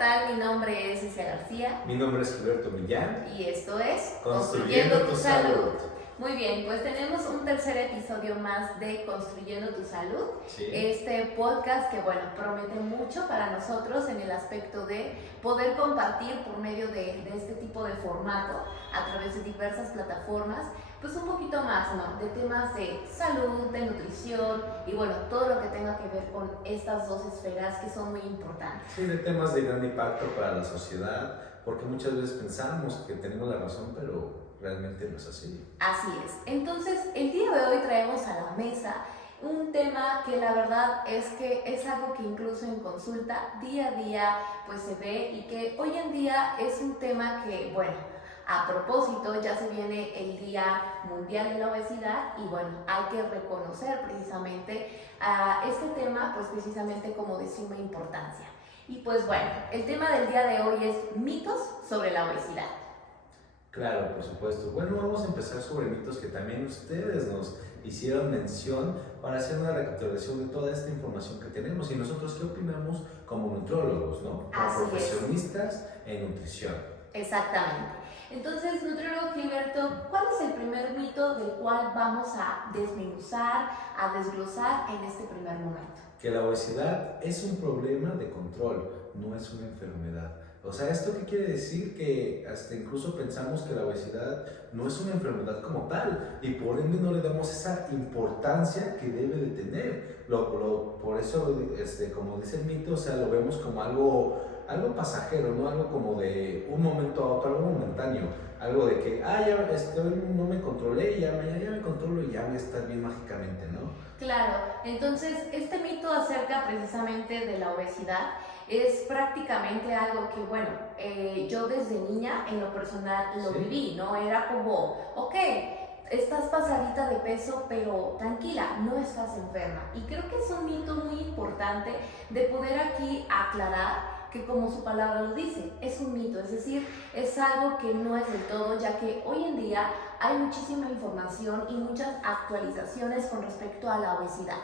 tal? Mi nombre es Cecilia García. Mi nombre es Gilberto Millán. Y esto es Construyendo tu salud. Muy bien, pues tenemos un tercer episodio más de Construyendo tu Salud. Sí. Este podcast que, bueno, promete mucho para nosotros en el aspecto de poder compartir por medio de este tipo de formato a través de diversas plataformas, pues un poquito más, ¿no? De temas de salud, de nutrición y, bueno, todo lo que tenga que ver con estas dos esferas que son muy importantes. Sí, de temas de gran impacto para la sociedad, porque muchas veces pensamos que tenemos la razón, pero realmente no es así. Así es. Entonces, el día de hoy traemos a la mesa un tema que la verdad es que es algo que incluso en consulta día a día pues se ve y que hoy en día es un tema que, bueno, a propósito ya se viene el Día Mundial de la Obesidad y bueno, hay que reconocer precisamente este tema pues precisamente como de suma importancia. Y pues bueno, el tema del día de hoy es mitos sobre la obesidad. Claro, por supuesto. Bueno, vamos a empezar sobre mitos que también ustedes nos hicieron mención para hacer una recapitulación de toda esta información que tenemos y nosotros qué opinamos como nutriólogos, ¿no? Como profesionistas en nutrición. Exactamente. Entonces, nutriólogo Gilberto, ¿cuál es el primer mito del cual vamos a desmenuzar, a desglosar en este primer momento? Que la obesidad es un problema de control, no es una enfermedad. O sea, ¿esto qué quiere decir? Que hasta incluso pensamos que la obesidad no es una enfermedad como tal y por ende no le damos esa importancia que debe de tener. Por eso, como dice el mito, o sea, lo vemos como algo pasajero, ¿no? Algo como de un momento a otro, algo momentáneo. Algo de que, ya hoy no me controlé, ya mañana ya me controlo y ya voy a estar bien mágicamente, ¿no? Claro, entonces este mito acerca precisamente de la obesidad es prácticamente algo que, bueno, yo desde niña en lo personal lo viví, ¿no? Era como, ok, estás pasadita de peso, pero tranquila, no estás enferma. Y creo que es un mito muy importante de poder aquí aclarar que, como su palabra lo dice, es un mito, es decir, es algo que no es del todo, ya que hoy en día hay muchísima información y muchas actualizaciones con respecto a la obesidad.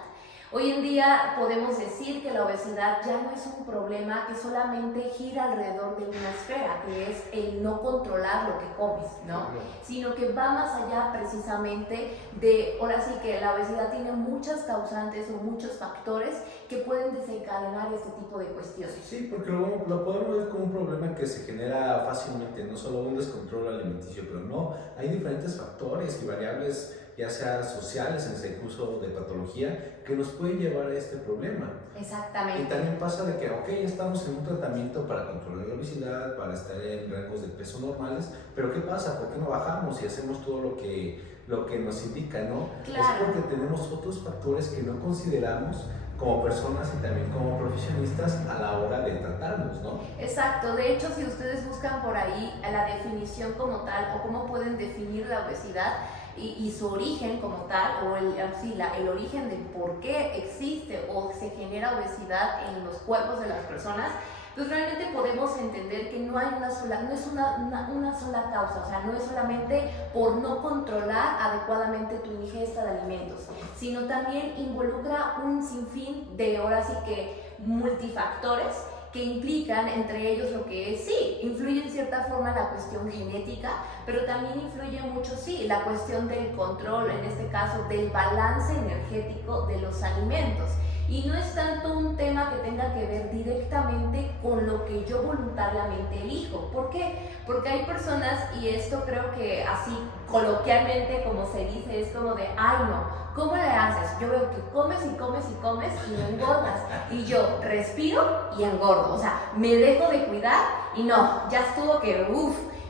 Hoy en día podemos decir que la obesidad ya no es un problema que solamente gira alrededor de una esfera, que es el no controlar lo que comes, ¿no? Sino que va más allá precisamente de, ahora sí que la obesidad tiene muchas causantes o muchos factores que pueden desencadenar este tipo de cuestiones. Sí, porque lo podemos ver como un problema que se genera fácilmente, no solo un descontrol alimenticio, pero no, hay diferentes factores y variables, ya sea sociales, incluso de patología, que nos pueden llevar a este problema. Exactamente. Y también pasa de que, ok, estamos en un tratamiento para controlar la obesidad, para estar en rangos de peso normales, pero ¿qué pasa? ¿Por qué no bajamos y hacemos todo lo que nos indica, no? Claro. Es porque tenemos otros factores que no consideramos como personas y también como profesionistas a la hora de tratarnos, ¿no? Exacto, de hecho si ustedes buscan por ahí la definición como tal o cómo pueden definir la obesidad y su origen como tal o el origen de por qué existe o se genera obesidad en los cuerpos de las personas, pues realmente podemos entender que no hay una sola, no es una sola causa, o sea, no es solamente por no controlar adecuadamente tu ingesta de alimentos, sino también involucra un sinfín de, ahora sí que, multifactores que implican entre ellos lo que es, sí, influye en cierta forma la cuestión genética, pero también influye mucho, sí, la cuestión del control, en este caso, del balance energético de los alimentos. Y no es tanto un tema que tenga que ver directamente con lo que yo voluntariamente elijo. ¿Por qué? Porque hay personas, y esto creo que así coloquialmente como se dice, es como de, ay no, ¿cómo le haces? Yo veo que comes y comes y comes y no engordas. Y yo respiro y engordo. O sea, me dejo de cuidar y no, ya estuvo que,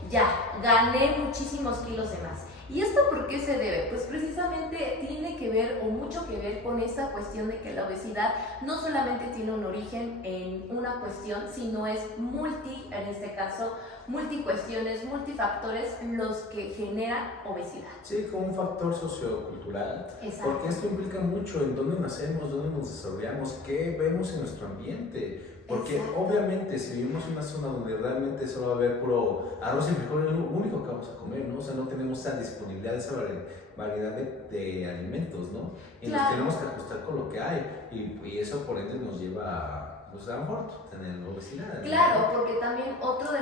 ya, gané muchísimos kilos de más. ¿Y esto por qué se debe? Pues precisamente tiene que ver o mucho que ver con esta cuestión de que la obesidad no solamente tiene un origen en una cuestión, sino es en este caso, multicuestiones, multifactores los que generan obesidad. Sí, como un factor sociocultural. Exacto. Porque esto implica mucho en dónde nacemos, dónde nos desarrollamos, qué vemos en nuestro ambiente. Porque obviamente si vivimos en una zona donde realmente solo va a haber puro arroz y frijoles, es lo único que vamos a comer, ¿no? O sea, no tenemos esa disponibilidad, esa variedad de alimentos, ¿no? Y nos tenemos que ajustar con lo que hay. Y eso por ende nos lleva pues a lo mejor tener obesidad. Claro, porque también otro de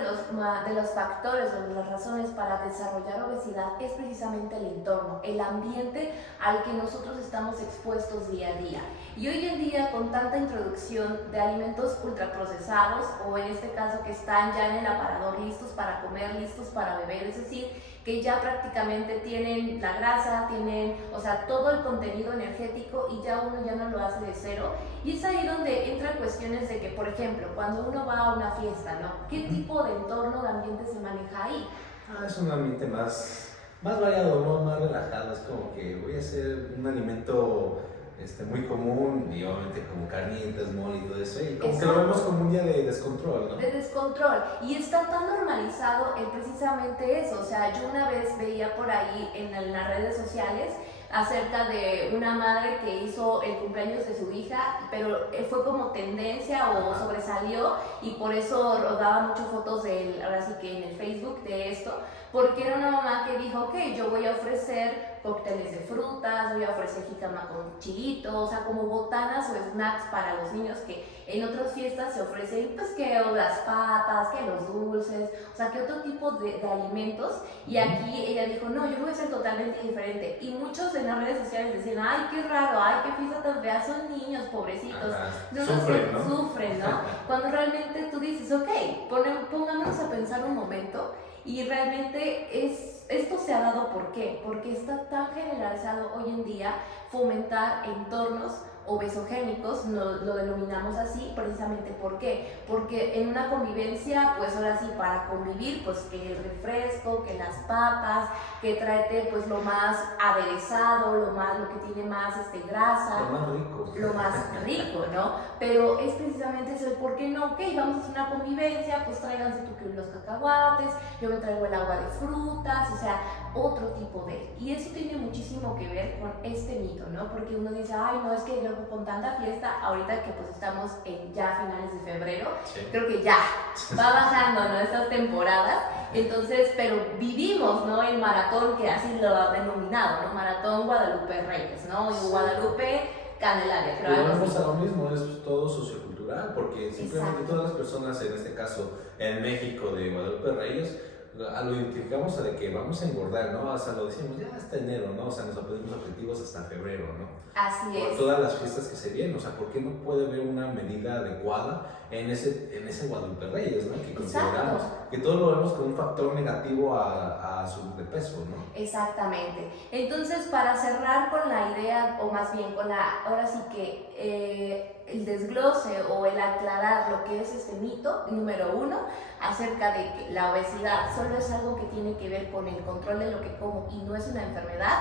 los factores o de las razones para desarrollar obesidad es precisamente el entorno, el ambiente al que nosotros estamos expuestos día a día. Y hoy en día, con tanta introducción de alimentos ultraprocesados, o en este caso que están ya en el aparador listos para comer, listos para beber, es decir, que ya prácticamente tienen la grasa, tienen, o sea, todo el contenido energético, y ya uno ya no lo hace de cero. Y es ahí donde entran cuestiones de que, por ejemplo, cuando uno va a una fiesta, ¿no? ¿Qué tipo de entorno, de ambiente se maneja ahí? Es un ambiente más variado, ¿no? Más relajado. Es como que voy a hacer un alimento muy común, y obviamente como carnitas, mole y todo eso, y como que lo vemos como un día de descontrol, ¿no? De descontrol, y está tan normalizado precisamente eso. O sea, yo una vez veía por ahí en las redes sociales acerca de una madre que hizo el cumpleaños de su hija, pero fue como tendencia o sobresalió, y por eso rodaba muchas fotos ahora sí que en el Facebook de esto, porque era una mamá que dijo, ok, yo voy a ofrecer cócteles de frutas, voy a ofrecer jícama con chilito, o sea, como botanas o snacks para los niños que en otras fiestas se ofrecen, pues que las papas, que los dulces, o sea, que otro tipo de alimentos. Y aquí ella dijo, no, yo voy a ser totalmente diferente. Y muchos en las redes sociales decían, ay, qué raro, ay, qué fiesta tan fea, son niños, pobrecitos. Sufren, ¿no? Cuando realmente tú dices, ok, pongámonos a pensar un momento, y realmente esto se ha dado, ¿por qué? Porque está tan generalizado hoy en día fomentar entornos obesogénicos, lo denominamos así, precisamente ¿por qué? Porque en una convivencia, pues ahora sí, para convivir, pues que el refresco, que las papas, que tráete pues lo más aderezado, lo que tiene más grasa, lo más rico, ¿no? Pero es precisamente eso, ¿por qué no? Ok, vamos a hacer una convivencia, pues tráiganse los cacahuates, yo me traigo el agua de frutas, o sea, otro tipo de. Y eso tiene muchísimo que ver con este mito, ¿no? Porque uno dice, ay, no, es que luego con tanta fiesta, ahorita que pues estamos en ya finales de febrero, sí, creo que ya va bajando, ¿no? Estas temporadas. Entonces, pero vivimos, ¿no? El maratón, que así lo ha denominado, ¿no? Maratón Guadalupe Reyes, ¿no? Y Guadalupe Candelaria, creo. Pero vamos a lo mismo, es todo sociocultural, porque simplemente exacto, todas las personas, en este caso en México de Guadalupe Reyes, lo identificamos de que vamos a engordar, ¿no? O sea, lo decimos ya hasta enero, ¿no? O sea, nos ponemos objetivos hasta febrero, ¿no? Así es. Por todas las fiestas que se vienen, o sea, ¿por qué no puede haber una medida adecuada en ese Guadalupe Reyes, ¿no? Que consideramos que todo lo vemos como un factor negativo a sobrepeso, ¿no? Exactamente. Entonces, para cerrar con la idea, o más bien con ahora sí que el desglose o el aclarar lo que es este mito, número uno, acerca de que la obesidad solo es algo que tiene que ver con el control de lo que como y no es una enfermedad.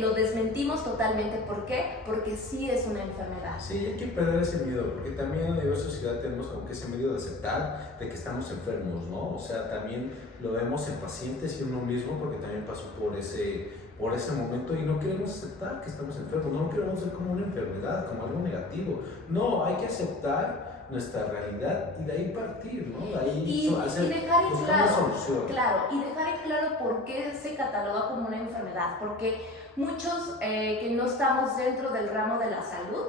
Lo desmentimos totalmente. ¿Por qué? Porque sí es una enfermedad. Sí, hay que perder ese miedo, porque también en la diversa sociedad tenemos como que ese miedo de aceptar de que estamos enfermos, ¿no? O sea, también lo vemos en pacientes y en uno mismo, porque también pasó por ese momento, y no queremos aceptar que estamos enfermos, no lo queremos ver como una enfermedad, como algo negativo. No, hay que aceptar nuestra realidad y de ahí partir, ¿no? De ahí y dejar en claro, y dejar en claro por qué se cataloga como una enfermedad, porque muchos que no estamos dentro del ramo de la salud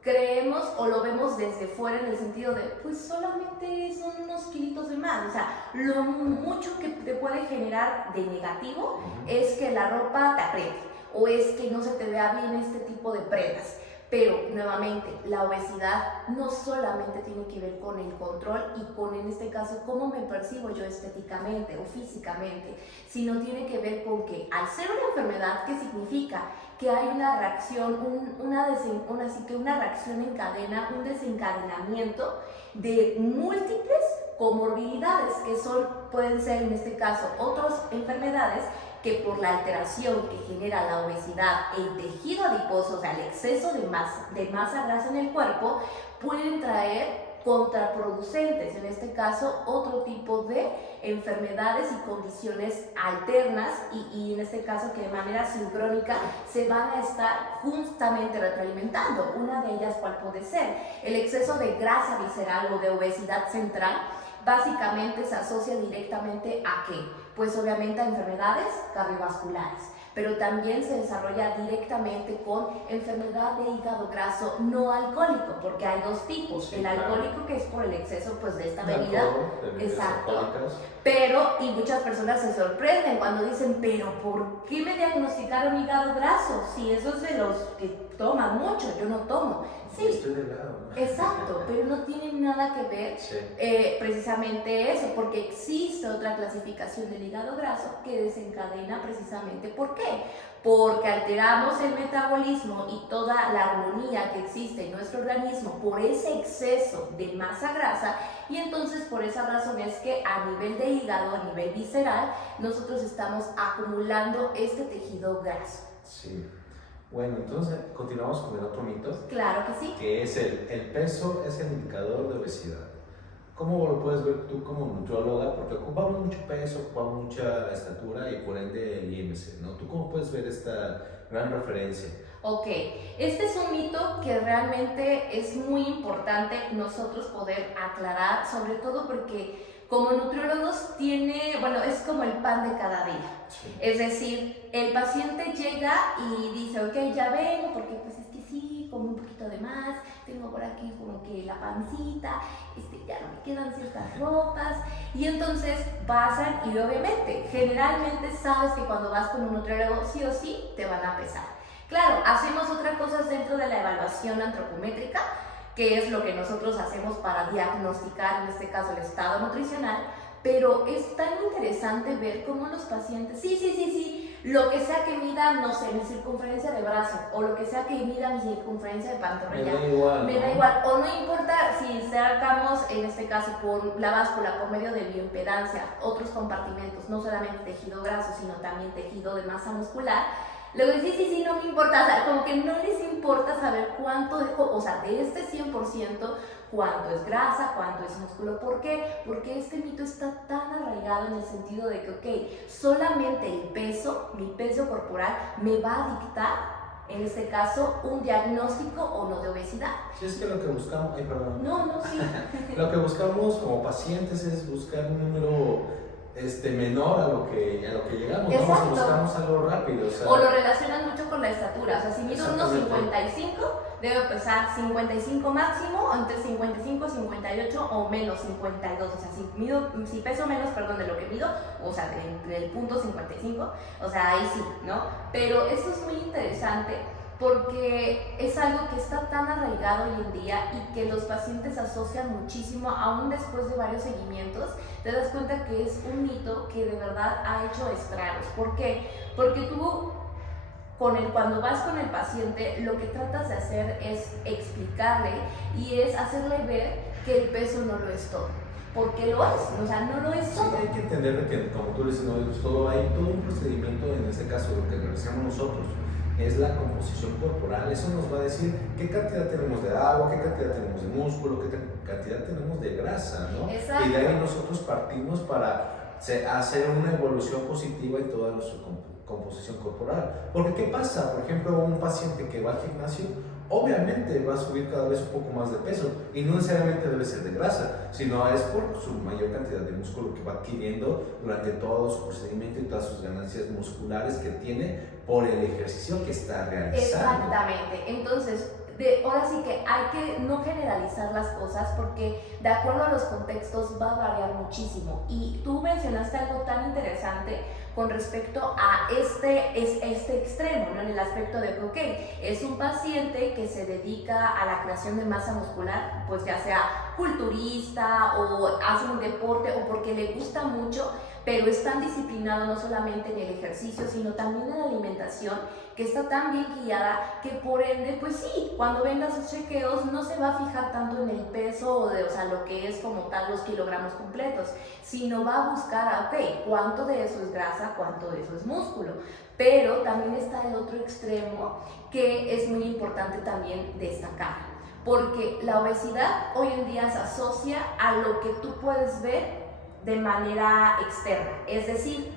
creemos o lo vemos desde fuera, en el sentido de, pues solamente son unos kilitos de más. O sea, lo mucho que te puede generar de negativo es que la ropa te apriete, o es que no se te vea bien este tipo de prendas. Pero, nuevamente, la obesidad no solamente tiene que ver con el control y con, en este caso, cómo me percibo yo estéticamente o físicamente, sino tiene que ver con que, al ser una enfermedad, ¿qué significa? Que hay una reacción, una reacción en cadena, un desencadenamiento de múltiples comorbilidades, que pueden ser, en este caso, otras enfermedades que por la alteración que genera la obesidad, el tejido adiposo, o sea, el exceso de masa grasa en el cuerpo, pueden traer contraproducentes, en este caso otro tipo de enfermedades y condiciones alternas, y en este caso que de manera sincrónica se van a estar justamente retroalimentando. Una de ellas, ¿cuál puede ser? El exceso de grasa visceral o de obesidad central básicamente se asocia directamente a ¿qué? Pues obviamente a enfermedades cardiovasculares. pero también se desarrolla directamente con enfermedad de hígado graso no alcohólico, porque hay dos tipos, Sí, el claro. alcohólico, que es por el exceso pues de esta De bebida, alcohol, de bebidas exacto, alcohólicas. pero, y muchas personas se sorprenden cuando dicen, pero ¿por qué me diagnosticaron hígado graso? Si eso es de los que toman mucho, yo no tomo. Sí, Estoy delgado, ¿no? exacto, pero no tiene nada que ver Sí. precisamente eso, porque existe otra clasificación del hígado graso que desencadena precisamente, ¿por qué? Porque alteramos el metabolismo y toda la armonía que existe en nuestro organismo por ese exceso de masa grasa, y entonces por esa razón es que a nivel de hígado, a nivel visceral, nosotros estamos acumulando este tejido graso. Sí. Bueno, entonces continuamos con el otro mito, Claro que sí. que es el peso es el indicador de obesidad. ¿Cómo lo puedes ver tú como nutrióloga? Porque ocupamos mucho peso, ocupamos mucha estatura y por ende el IMC, ¿no? ¿Tú cómo puedes ver esta gran referencia? Ok, este es un mito que realmente es muy importante nosotros poder aclarar, sobre todo porque como nutriólogos es como el pan de cada día. Sí. Es decir, el paciente llega y dice, ok, ya vengo porque pues es que sí, como un poquito de más, tengo por aquí como que la pancita, ya no me quedan ciertas ropas, y entonces pasan y obviamente, generalmente sabes que cuando vas con un nutriólogo sí o sí te van a pesar. Claro, hacemos otras cosas dentro de la evaluación antropométrica, que es lo que nosotros hacemos para diagnosticar, en este caso, el estado nutricional, pero es tan interesante ver cómo los pacientes, sí, lo que sea que mida, no sé, mi circunferencia de brazo, o lo que sea que mida mi circunferencia de pantorrilla, Me da igual, me ¿no? da igual, o no importa si sacamos, en este caso, por la báscula, por medio de bioimpedancia, otros compartimentos, no solamente tejido graso, sino también tejido de masa muscular. Luego, sí, no me importa, o sea, como que no les importa saber cuánto, de este 100%, cuánto es grasa, cuánto es músculo. ¿Por qué? Porque este mito está tan arraigado en el sentido de que, ok, solamente el peso, mi peso corporal, me va a dictar, en este caso, un diagnóstico o no de obesidad. Sí, es que lo que buscamos, No, sí. Lo que buscamos como pacientes es buscar un número menor a lo que llegamos, ¿no? Exacto. Buscamos algo rápido. O lo relacionan mucho con la estatura, o sea, si mido unos Exactamente. 55, debe pesar 55 máximo, o entre 55 y 58 o menos 52, o sea, si peso menos, de lo que mido, o sea, entre el punto 55, o sea, ahí sí, ¿no? Pero esto es muy interesante porque es algo que está tan arraigado hoy en día y que los pacientes asocian muchísimo, aún después de varios seguimientos, te das cuenta que es un mito que de verdad ha hecho estragos. ¿Por qué? Porque tú, cuando vas con el paciente, lo que tratas de hacer es explicarle y es hacerle ver que el peso no lo es todo. Porque lo es, o sea, no lo es todo. Sí, hay que entender que, como tú dices, no es todo, hay todo un procedimiento, en este caso, lo que realizamos nosotros es la composición corporal. Eso nos va a decir qué cantidad tenemos de agua, qué cantidad tenemos de músculo, qué cantidad tenemos de grasa, ¿no? Exacto. Y de ahí nosotros partimos para hacer una evolución positiva en toda nuestra composición corporal. Porque ¿qué pasa? Por ejemplo, un paciente que va al gimnasio, obviamente va a subir cada vez un poco más de peso, y no necesariamente debe ser de grasa, sino es por su mayor cantidad de músculo que va adquiriendo durante todo su procedimiento y todas sus ganancias musculares que tiene por el ejercicio que está realizando. Exactamente. Entonces, ahora sí que hay que no generalizar las cosas porque de acuerdo a los contextos va a variar muchísimo. Y tú mencionaste algo tan interesante con respecto a este extremo, ¿no? En el aspecto de que, ok, es un paciente que se dedica a la creación de masa muscular, pues ya sea culturista o hace un deporte o porque le gusta mucho, pero es tan disciplinado no solamente en el ejercicio, sino también en la alimentación, que está tan bien guiada que por ende, pues sí, cuando venga sus chequeos no se va a fijar tanto en el peso o sea, lo que es como tal los kilogramos completos, sino va a buscar, ok, cuánto de eso es grasa, cuánto de eso es músculo. Pero también está el otro extremo que es muy importante también destacar, porque la obesidad hoy en día se asocia a lo que tú puedes ver de manera externa, es decir,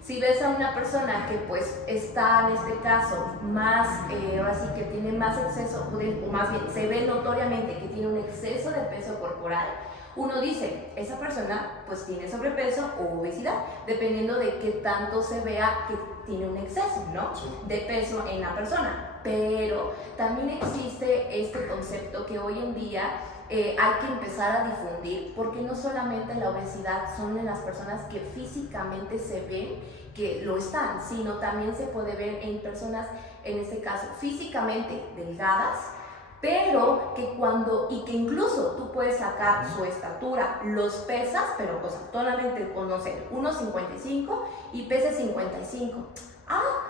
si ves a una persona que pues está en este caso más, ahora sí que tiene más exceso, o más bien se ve notoriamente que tiene un exceso de peso corporal, uno dice, esa persona pues tiene sobrepeso o obesidad, dependiendo de qué tanto se vea que tiene un exceso, ¿no? Sí. De peso en la persona. Pero también existe este concepto que hoy en día hay que empezar a difundir, porque no solamente la obesidad son en las personas que físicamente se ven que lo están, sino también se puede ver en personas, en este caso, físicamente delgadas, pero que que incluso tú puedes sacar su estatura, los pesas, pero pues actualmente conocer 1,55 y pesa 55.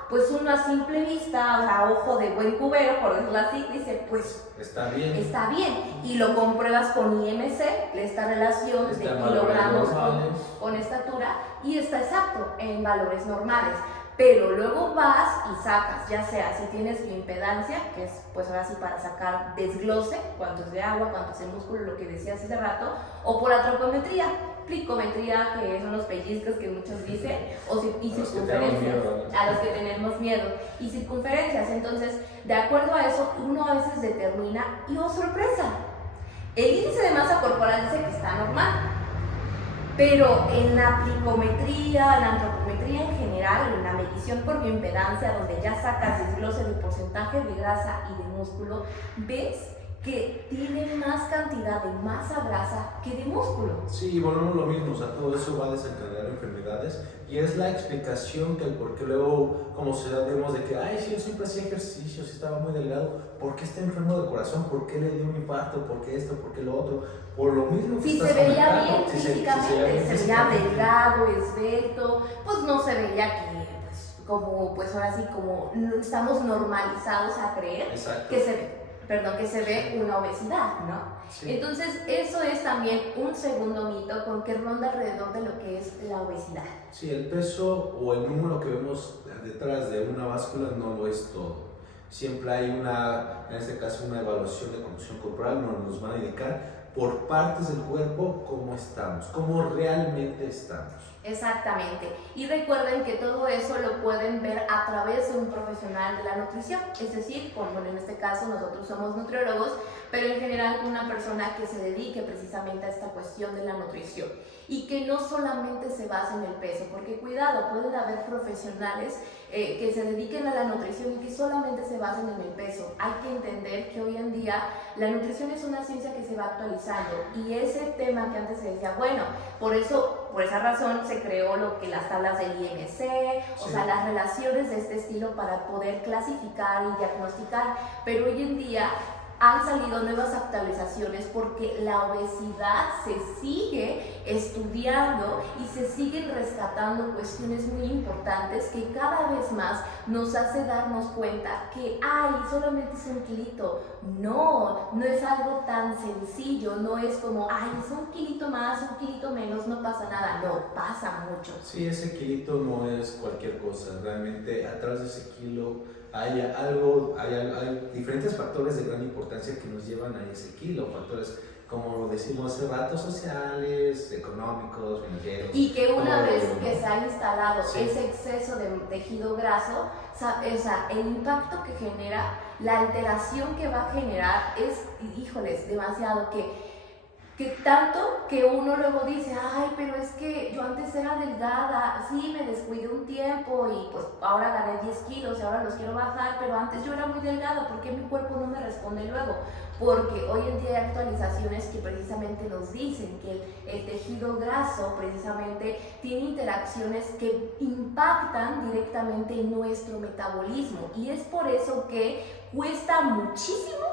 Pues uno a simple vista, a ojo de buen cubero, por decirlo así, dice, pues Está bien. está bien. Y lo compruebas con IMC, esta relación Está de en valores kilogramos normales. con estatura, y está exacto en valores normales. Pero luego vas y sacas, ya sea si tienes bioimpedancia, que es pues ahora sí para sacar desglose, cuánto es de agua, cuánto es de músculo, lo que decías hace rato, o por atropometría, plicometría, que son los pellizcos que muchos dicen, y circunferencias, a los que tenemos miedo, y circunferencias. Entonces, de acuerdo a eso, uno a veces determina, y oh sorpresa, el índice de masa corporal dice que está normal, pero en la plicometría, en la antropometría en general, en la medición por bioimpedancia, donde ya sacas desglose de porcentaje de grasa y de músculo, ves que tiene más cantidad de masa grasa que de músculo. Sí, y volvemos lo mismo, o sea, todo eso va a desencadenar enfermedades y es la explicación que el por qué luego, como ciudad, vemos de que, ay, sí, yo siempre hacía ejercicio, sí estaba muy delgado, ¿por qué está enfermo del corazón? ¿Por qué le dio un infarto? ¿Por qué esto? ¿Por qué lo otro? Por lo mismo que Si estás se veía comentando, bien físicamente, se veía delgado, esbelto, pues no se veía que, pues ahora sí, como estamos normalizados a creer Exacto. que se ve una obesidad, ¿no? Sí. Entonces, eso es también un segundo mito con que ronda alrededor de lo que es la obesidad. Sí, el peso o el número que vemos detrás de una báscula no lo es todo. Siempre hay en este caso, una evaluación de composición corporal donde nos van a indicar por partes del cuerpo cómo estamos, cómo realmente estamos. Exactamente. Y recuerden que todo eso lo pueden ver a través de un profesional de la nutrición, es decir, en este caso nosotros somos nutriólogos, pero en general una persona que se dedique precisamente a esta cuestión de la nutrición y que no solamente se base en el peso, porque cuidado, pueden haber profesionales que se dediquen a la nutrición y que solamente se basen en el peso. Hay que entender que hoy en día la nutrición es una ciencia que se va actualizando y ese tema que antes se decía, bueno, por esa razón se creó las tablas del IMC, o sea, las relaciones de este estilo para poder clasificar y diagnosticar, pero hoy en día han salido nuevas actualizaciones porque la obesidad se sigue estudiando y se siguen rescatando cuestiones muy importantes que cada vez más nos hace darnos cuenta que, solamente es un kilito. No es algo tan sencillo, no es como, es un kilito más, un kilito menos, no pasa nada. No, pasa mucho. Sí, ese kilito no es cualquier cosa, realmente atrás de ese kilo hay diferentes factores de gran importancia que nos llevan a ese kilo, factores como decimos hace rato, sociales, económicos, financieros. Y que una vez que se ha instalado sí, ese exceso de tejido graso, el impacto que genera, la alteración que va a generar es, demasiado, que tanto que uno luego dice, pero es que yo antes era delgada, sí, me descuidé un tiempo y pues ahora gané 10 kilos y ahora los quiero bajar, pero antes yo era muy delgada, ¿por qué mi cuerpo no me responde luego? Porque hoy en día hay actualizaciones que precisamente nos dicen que el tejido graso precisamente tiene interacciones que impactan directamente en nuestro metabolismo y es por eso que cuesta muchísimo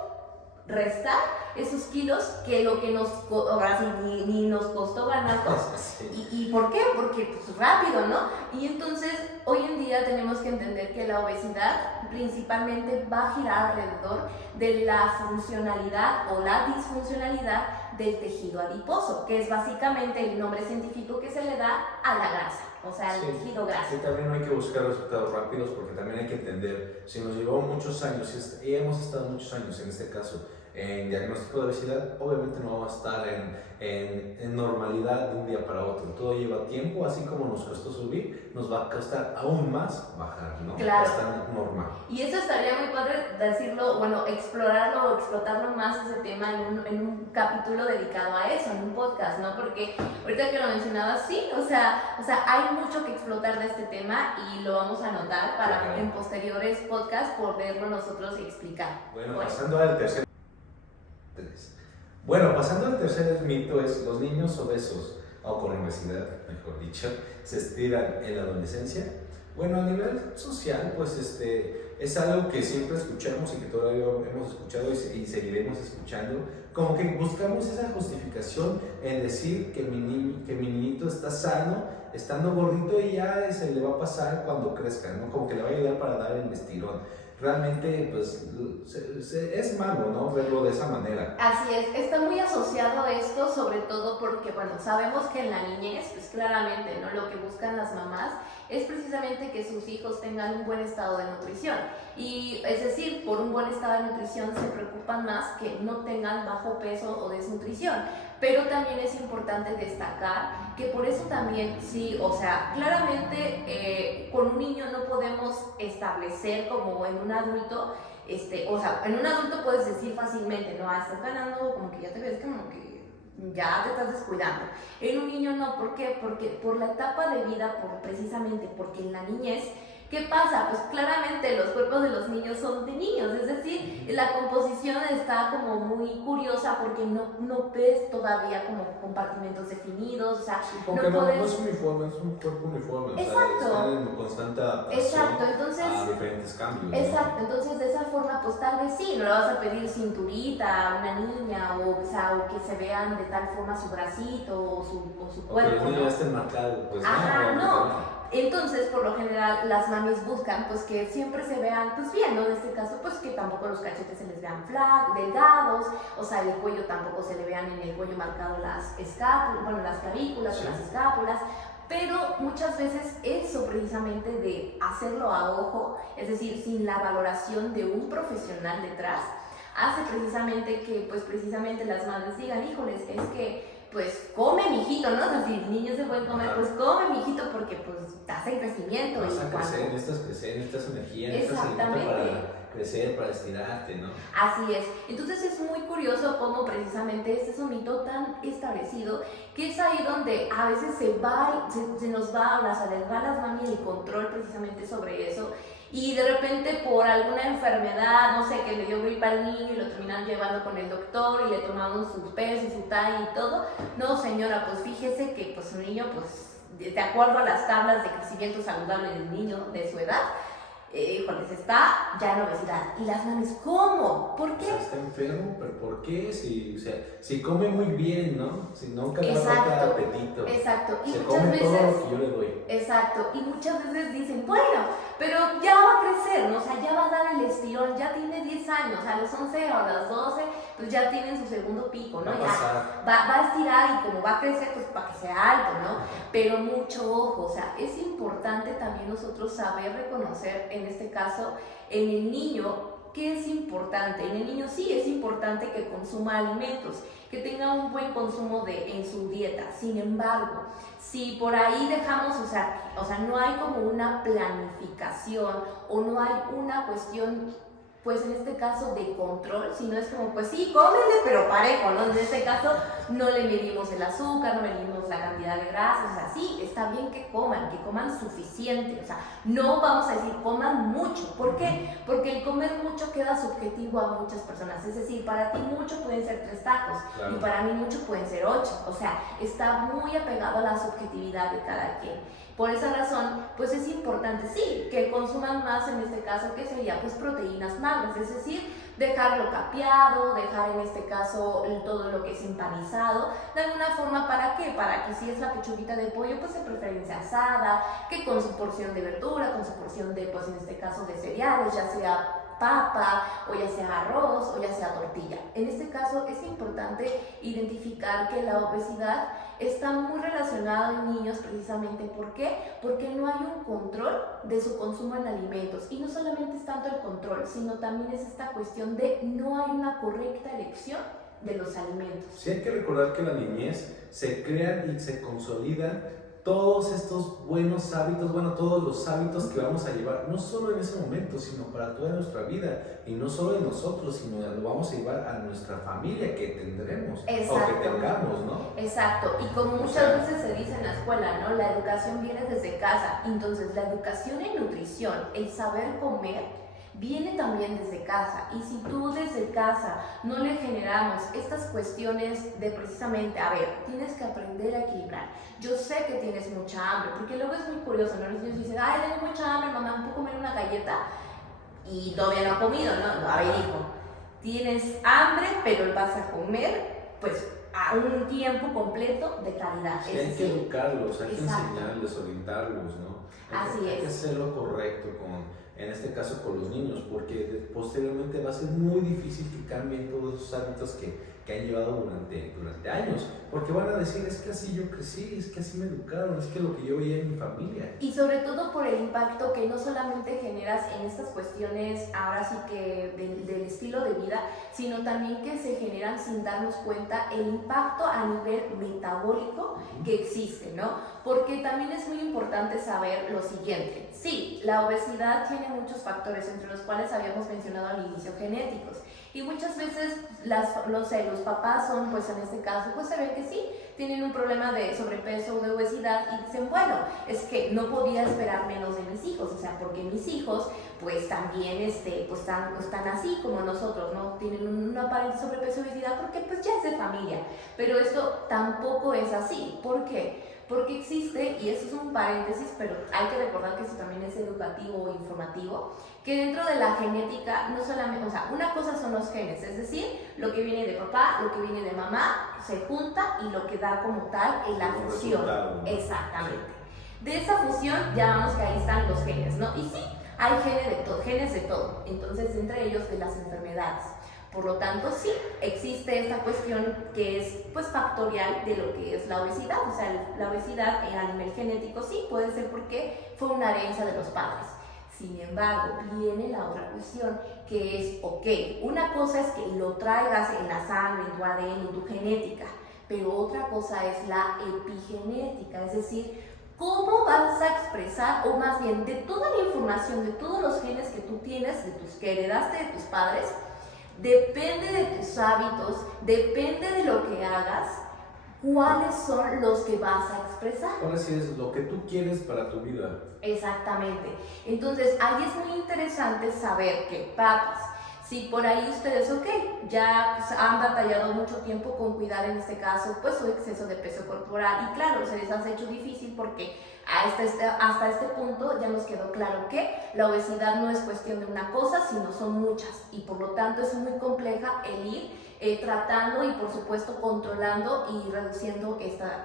restar esos kilos que lo que ahora sí, ni nos costó ganarlos. Sí. ¿Y por qué? Porque pues rápido, ¿no? Y entonces hoy en día tenemos que entender que la obesidad principalmente va a girar alrededor de la funcionalidad o la disfuncionalidad del tejido adiposo, que es básicamente el nombre científico que se le da a la grasa, o sea, al tejido graso. Sí, también no hay que buscar resultados rápidos porque también hay que entender, si nos llevó muchos años y hemos estado muchos años en este caso en diagnóstico de obesidad, obviamente no vamos a estar en normalidad de un día para otro. Todo lleva tiempo, así como nos costó subir, nos va a costar aún más bajar, ¿no? Claro. Está normal. Y eso estaría muy padre decirlo, bueno, explorarlo o explotarlo más ese tema en un capítulo dedicado a eso, en un podcast, ¿no? Porque ahorita que lo mencionabas, sí, o sea, hay mucho que explotar de este tema y lo vamos a anotar para en posteriores podcasts poderlo nosotros explicar. Bueno, pasando al tercer mito es los niños obesos o con obesidad, mejor dicho, se estiran en la adolescencia. Bueno, a nivel social, pues es algo que siempre escuchamos y que todavía hemos escuchado y seguiremos escuchando, como que buscamos esa justificación en decir que mi niñito está sano, estando gordito y ya se le va a pasar cuando crezca, ¿no? Como que le va a ayudar para dar el estirón. Realmente, pues, es malo, ¿no? Verlo de esa manera. Así es, está muy asociado esto, sobre todo porque, bueno, sabemos que en la niñez, pues claramente, ¿no? Lo que buscan las mamás es precisamente que sus hijos tengan un buen estado de nutrición. Y es decir, por un buen estado de nutrición se preocupan más que no tengan bajo peso o desnutrición. Pero también es importante destacar que por eso también, sí, o sea, claramente con un niño no podemos establecer como en un adulto, o sea, en un adulto puedes decir fácilmente, no, estás ganando, como que ya te ves como que ya te estás descuidando. En un niño no, ¿por qué? Porque por la etapa de vida, precisamente porque en la niñez, ¿qué pasa? Pues claramente los cuerpos de los niños son de niños, es decir, la composición está como muy curiosa porque no ves todavía como compartimentos definidos, o sea, sí, porque no es uniforme, es un cuerpo uniforme, exacto. O sea, están en constante adaptación. Exacto, entonces, a diferentes cambios. Exacto, ¿no? Entonces de esa forma pues tal vez sí, no le vas a pedir cinturita a una niña o que se vean de tal forma su bracito o su cuerpo. Que los niños estén marcados, pues no. Entonces, por lo general, las mamis buscan pues que siempre se vean pues bien, ¿no? En este caso, pues que tampoco los cachetes se les vean delgados, o sea, el cuello tampoco se le vean en el cuello marcado las escápulas, bueno, las clavículas o las escápulas. Pero muchas veces eso precisamente de hacerlo a ojo, es decir, sin la valoración de un profesional detrás, hace precisamente que pues precisamente las madres digan, híjoles, es que pues come mijito, ¿no? O sea, si niños se pueden comer, pues come mijito porque pues estás en crecimiento. Vas a crecer, necesitas energía, exactamente, para crecer, para estirarte, ¿no? Así es. Entonces es muy curioso cómo precisamente este es un mito tan establecido que es ahí donde a veces se nos va, o sea, les va a las mamis el control precisamente sobre eso. Y de repente por alguna enfermedad, no sé, que le dio gripa al niño y lo terminan llevando con el doctor y le tomaron sus pesos y su talla y todo. No, señora, pues fíjese que pues un niño, pues de acuerdo a las tablas de crecimiento saludable del niño de su edad, híjoles, está ya en obesidad. Y las mamis, ¿cómo? ¿Por qué? O sea, está enfermo, pero ¿por qué? Si come muy bien, ¿no? Si nunca le falta apetito. Exacto. Y se muchas come veces, todo lo que yo le doy. Exacto. Y muchas veces dicen, bueno, pero ya va a crecer, ¿no? O sea, ya va a dar el estirón, ya tiene 10 años, a los 11 o a los 12, pues ya tienen su segundo pico, ¿no? Va a estirar y como va a crecer, pues para que sea alto, ¿no? Pero mucho ojo, o sea, es importante también nosotros saber reconocer, en este caso, en el niño, ¿qué es importante? En el niño sí es importante que consuma alimentos, que tenga un buen consumo en su dieta. Sin embargo, si por ahí dejamos, o sea, no hay como una planificación o no hay una cuestión, pues en este caso de control, sino es como, pues sí, cómele, pero parejo, ¿no? En este caso no le medimos el azúcar, no medimos la cantidad de grasas, o sea, sí, está bien que coman suficiente, o sea, no vamos a decir coman mucho. ¿Por qué? Porque el comer mucho queda subjetivo a muchas personas, es decir, para ti mucho pueden ser 3 tacos, claro, y para mí mucho pueden ser 8, o sea, está muy apegado a la subjetividad de cada quien. Por esa razón, pues es importante, sí, que consuman más en este caso, que sería pues proteínas magras, es decir, dejarlo capeado, dejar en este caso todo lo que es empanizado, de alguna forma, ¿para qué? Para que si es la pechuguita de pollo, pues de preferencia asada, que con su porción de verdura, con su porción de, pues en este caso de cereales, ya sea papa, o ya sea arroz, o ya sea tortilla. En este caso es importante identificar que la obesidad está muy relacionado en niños precisamente. ¿Por qué? Porque no hay un control de su consumo en alimentos. Y no solamente es tanto el control, sino también es esta cuestión de no hay una correcta elección de los alimentos. Sí, hay que recordar que en la niñez se crean y se consolidan todos estos buenos hábitos, bueno, todos los hábitos que vamos a llevar, no solo en ese momento, sino para toda nuestra vida, y no solo en nosotros, sino lo vamos a llevar a nuestra familia que tendremos, Exacto. o que tengamos, ¿no? Exacto, y como muchas veces se dice en la escuela, ¿no? La educación viene desde casa. Entonces la educación en nutrición, el saber comer, viene también desde casa. Y si tú desde casa no le generamos estas cuestiones de precisamente, a ver, tienes que aprender a equilibrar. Yo sé que tienes mucha hambre, porque luego es muy curioso, ¿no? Los niños dicen, ay, tengo mucha hambre, mamá, ¿puedo comer una galleta? Y todavía no ha comido, ¿no? A ver, hijo, tienes hambre, pero vas a comer, pues, a un tiempo completo de calidad. Sí, hay que educarlos, hay que Exacto. enseñarles, orientarlos, ¿no? Así Hay que es. hacer lo correcto en este caso con los niños, porque posteriormente va a ser muy difícil que cambien todos esos hábitos que han llevado durante años, porque van a decir, es que así yo crecí, es que así me educaron, es que lo que yo veía en mi familia. Y sobre todo por el impacto que no solamente generas en estas cuestiones, ahora sí que del estilo de vida, sino también que se generan sin darnos cuenta el impacto a nivel metabólico que existe, ¿no? Porque también es muy importante saber lo siguiente. Sí, la obesidad tiene muchos factores, entre los cuales habíamos mencionado al inicio genéticos. Y muchas veces los papás son, pues en este caso, pues se ve que sí, tienen un problema de sobrepeso o de obesidad y dicen, bueno, es que no podía esperar menos de mis hijos, o sea, porque mis hijos pues también pues están así como nosotros, ¿no? Tienen un aparente sobrepeso y obesidad porque pues ya es de familia. Pero esto tampoco es así. ¿Por qué? Porque existe, y eso es un paréntesis, pero hay que recordar que eso también es educativo o informativo, que dentro de la genética no solamente, o sea, una cosa son los genes, es decir, lo que viene de papá, lo que viene de mamá, se junta y lo que da como tal en la fusión. Exactamente. De esa fusión llamamos que ahí están los genes, ¿no? Y sí, hay genes de todo, entonces entre ellos de las enfermedades. Por lo tanto, sí, existe esta cuestión que es pues factorial de lo que es la obesidad. O sea, la obesidad a nivel genético sí puede ser porque fue una herencia de los padres. Sin embargo, viene la otra cuestión que es, ok, una cosa es que lo traigas en la sangre, en tu ADN, en tu genética, pero otra cosa es la epigenética, es decir, cómo vas a expresar, o más bien de toda la información, de todos los genes que tú tienes, que heredaste de tus padres, depende de tus hábitos, depende de lo que hagas, cuáles son los que vas a expresar. Ahora sí es lo que tú quieres para tu vida. Exactamente. Entonces, ahí es muy interesante saber que, papis, si por ahí ustedes, ok, ya pues, han batallado mucho tiempo con cuidar en este caso, pues su exceso de peso corporal, y claro, se les ha hecho difícil porque hasta este punto ya nos quedó claro que la obesidad no es cuestión de una cosa, sino son muchas, y por lo tanto es muy compleja el ir tratando y por supuesto controlando y reduciendo esta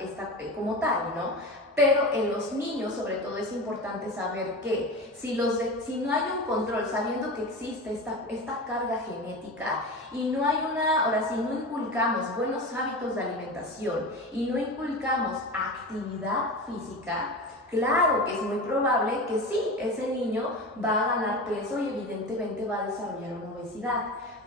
como tal, ¿no? Pero en los niños sobre todo es importante saber que si no hay un control, sabiendo que existe esta carga genética y no hay ahora sí, no inculcamos buenos hábitos de alimentación y no inculcamos actividad física, claro que es muy probable que sí, ese niño va a ganar peso y evidentemente va a desarrollar una obesidad.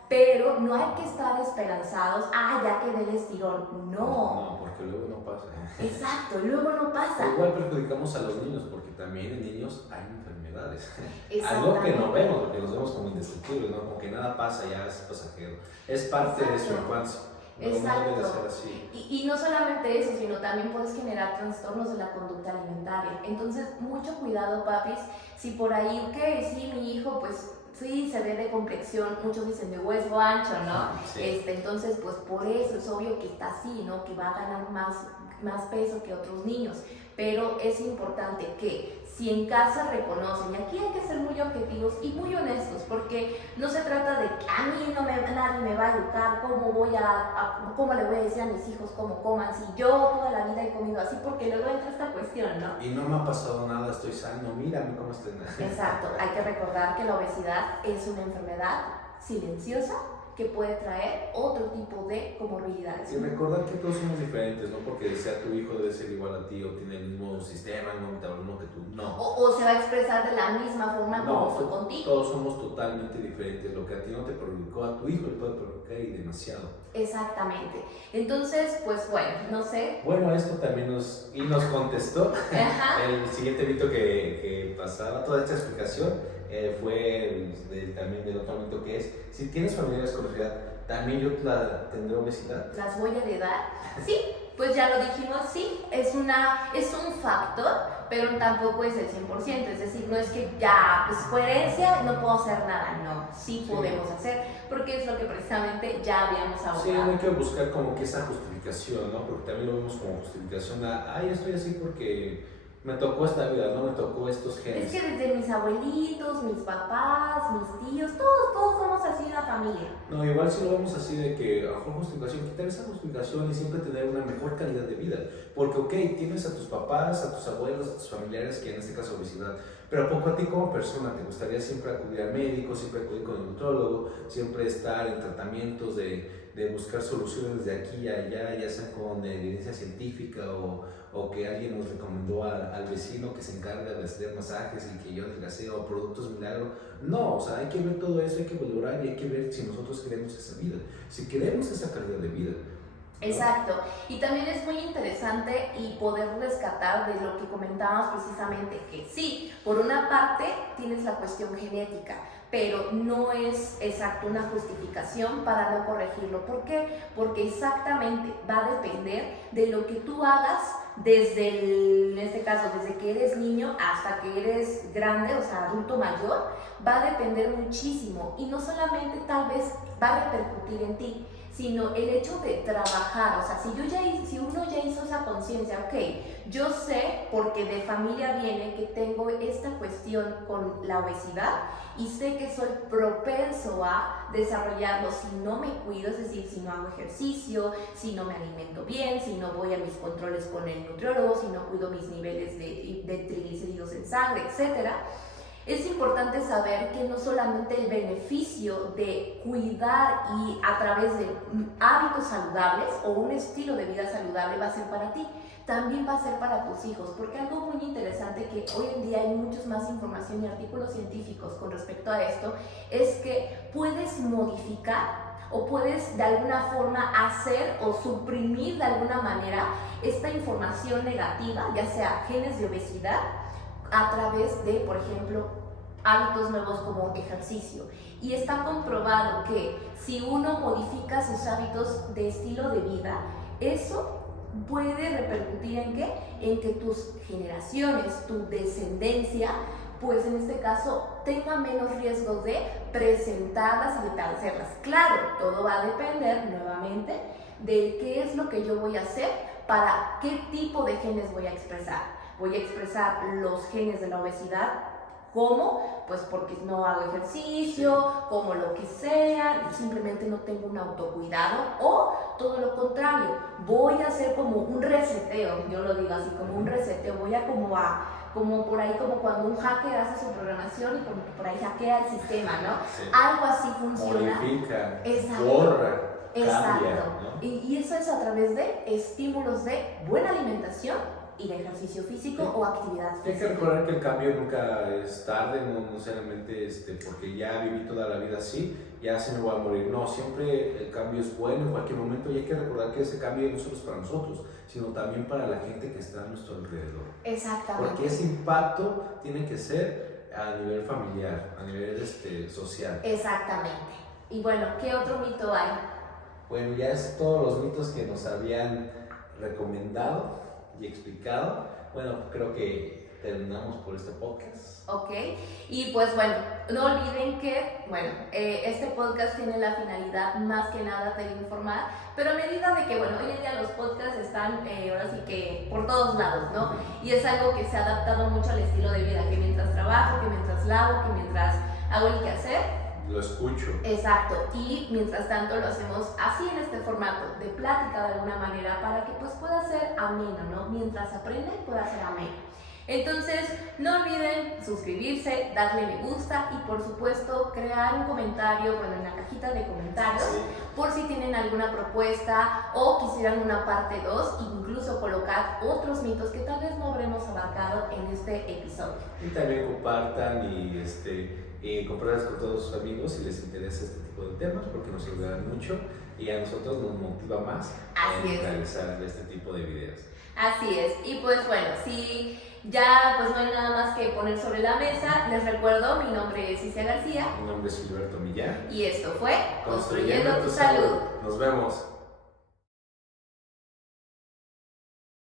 Pero no hay que estar esperanzados, ya quedé el estirón. No, porque luego no pasa. Exacto, luego no pasa. Igual perjudicamos a los niños, porque también en niños hay enfermedades. Exactamente. Algo que no vemos, porque los vemos como indestructibles, ¿no? Como que nada pasa, ya es pasajero. Es parte de su infancia. No debe de ser así. Y no solamente eso, sino también puedes generar trastornos de la conducta alimentaria. Entonces, mucho cuidado, papis. Si por ahí, sí, mi hijo, pues sí, se ve de complexión, muchos dicen de hueso ancho, ¿no? Sí. Entonces, pues por eso es obvio que está así, ¿no? Que va a ganar más peso que otros niños. Pero es importante que si en casa reconocen, y aquí hay que ser muy objetivos y muy honestos, porque no se trata de que a mí nadie me va a educar, cómo le voy a decir a mis hijos cómo coman, si yo toda la vida he comido así, porque luego entra esta cuestión, ¿no? Y no me ha pasado nada, estoy sano, mírame cómo estoy. Exacto, hay que recordar que la obesidad es una enfermedad silenciosa que puede traer otro tipo de comorbilidades. Y recordar que todos somos diferentes, no porque sea tu hijo debe ser igual a ti o tiene el mismo sistema, el mismo metabolismo que tú, no. O se va a expresar de la misma forma como fue contigo. Todos somos totalmente diferentes. Lo que a ti no te perjudicó, a tu hijo le puede perjudicar y demasiado. Exactamente. Entonces, pues bueno, no sé. Bueno, esto también nos contestó. El siguiente mito que pasaba, toda esta explicación, fue también del otro mito que es, si tienes familiares con obesidad, ¿también yo tendré obesidad? ¿Las voy a heredar? Sí, pues ya lo dijimos, sí, es un factor, pero tampoco es el 100%, es decir, no es que ya, pues coherencia, no puedo hacer nada, no, sí podemos hacer, porque es lo que precisamente ya habíamos abordado. Sí, no hay que buscar como que esa justificación, ¿no? Porque también lo vemos como justificación a, ay, estoy así porque me tocó esta vida, no me tocó estos genes. Es que desde mis abuelitos, mis papás, mis tíos, todos somos así una familia. No, igual si lo vemos así de que, a lo mejor justificación, quitar esa justificación y siempre tener una mejor calidad de vida. Porque, ok, tienes a tus papás, a tus abuelos, a tus familiares, que en este caso obesidad, pero ¿a poco a ti como persona te gustaría siempre acudir al médico, siempre acudir con el nutrólogo, siempre estar en tratamientos de buscar soluciones de aquí a allá, ya sea con evidencia científica o que alguien nos recomendó al vecino que se encarga de hacer masajes y que yo adelgacé o productos milagro? No, o sea, hay que ver todo eso, hay que valorar y hay que ver si nosotros queremos esa vida, si queremos esa calidad de vida. Exacto, y también es muy interesante y poder rescatar de lo que comentábamos precisamente, que sí, por una parte tienes la cuestión genética, pero no es exacto una justificación para no corregirlo. ¿Por qué? Porque exactamente va a depender de lo que tú hagas desde en este caso, desde que eres niño hasta que eres grande, o sea, adulto mayor, va a depender muchísimo y no solamente tal vez va a repercutir en ti, sino el hecho de trabajar, o sea, si uno ya hizo esa conciencia, ok, yo sé porque de familia viene que tengo esta cuestión con la obesidad y sé que soy propenso a desarrollarlo si no me cuido, es decir, si no hago ejercicio, si no me alimento bien, si no voy a mis controles con el nutriólogo, si no cuido mis niveles de triglicéridos en sangre, etcétera. Es importante saber que no solamente el beneficio de cuidar y a través de hábitos saludables o un estilo de vida saludable va a ser para ti, también va a ser para tus hijos, porque algo muy interesante que hoy en día hay muchos más información y artículos científicos con respecto a esto, es que puedes modificar o puedes de alguna forma hacer o suprimir de alguna manera esta información negativa, ya sea genes de obesidad, a través de, por ejemplo, hábitos nuevos como ejercicio. Y está comprobado que si uno modifica sus hábitos de estilo de vida, eso puede repercutir ¿en qué? En que tus generaciones, tu descendencia, pues en este caso tenga menos riesgo de presentarlas y de padecerlas. Claro, todo va a depender nuevamente de qué es lo que yo voy a hacer, para qué tipo de genes voy a expresar. Voy a expresar los genes de la obesidad, ¿cómo? Pues porque no hago ejercicio, como lo que sea, simplemente no tengo un autocuidado, o todo lo contrario, voy a hacer como un reseteo, yo lo digo así, como un reseteo, voy a como por ahí, como cuando un hacker hace su programación y como que por ahí hackea el sistema, ¿no? Sí. Algo así funciona. Modifica, exacto, borra, exacto. Cambia, ¿no? Y eso es a través de estímulos de buena alimentación y de ejercicio físico o actividad física. Hay que recordar que el cambio nunca es tarde, no necesariamente porque ya viví toda la vida así, ya se me va a morir. No, siempre el cambio es bueno en cualquier momento y hay que recordar que ese cambio no solo es para nosotros, sino también para la gente que está a nuestro alrededor. Exactamente. Porque ese impacto tiene que ser a nivel familiar, a nivel social. Exactamente. Y bueno, ¿qué otro mito hay? Bueno, ya es todos los mitos que nos habían recomendado y explicado. Bueno, creo que terminamos por este podcast. Ok, y pues bueno, no olviden que, bueno, este podcast tiene la finalidad más que nada de informar, pero a medida de que, bueno, hoy en día los podcasts están ahora sí que por todos lados, ¿no? Y es algo que se ha adaptado mucho al estilo de vida, que mientras trabajo, que mientras lavo, que mientras hago el quehacer, lo escucho. Exacto, y mientras tanto lo hacemos así en este formato de plática de alguna manera para que pues pueda ser ameno, ¿no? Mientras aprende pueda ser ameno. Entonces, no olviden suscribirse, darle me gusta y por supuesto crear un comentario, bueno, en la cajita de comentarios, Sí. por si tienen alguna propuesta o quisieran una parte 2, incluso colocar otros mitos que tal vez no habremos abarcado en este episodio. Y también compartan y compartan con todos sus amigos si les interesa este tipo de temas, porque nos ayudarán mucho y a nosotros nos motiva más Así es. realizar este tipo de videos. Así es, y pues bueno, si ya pues no hay nada más que poner sobre la mesa, les recuerdo, mi nombre es Cicia García Mi nombre es Gilberto Millán. y esto fue Construyendo tu Salud. Nos vemos.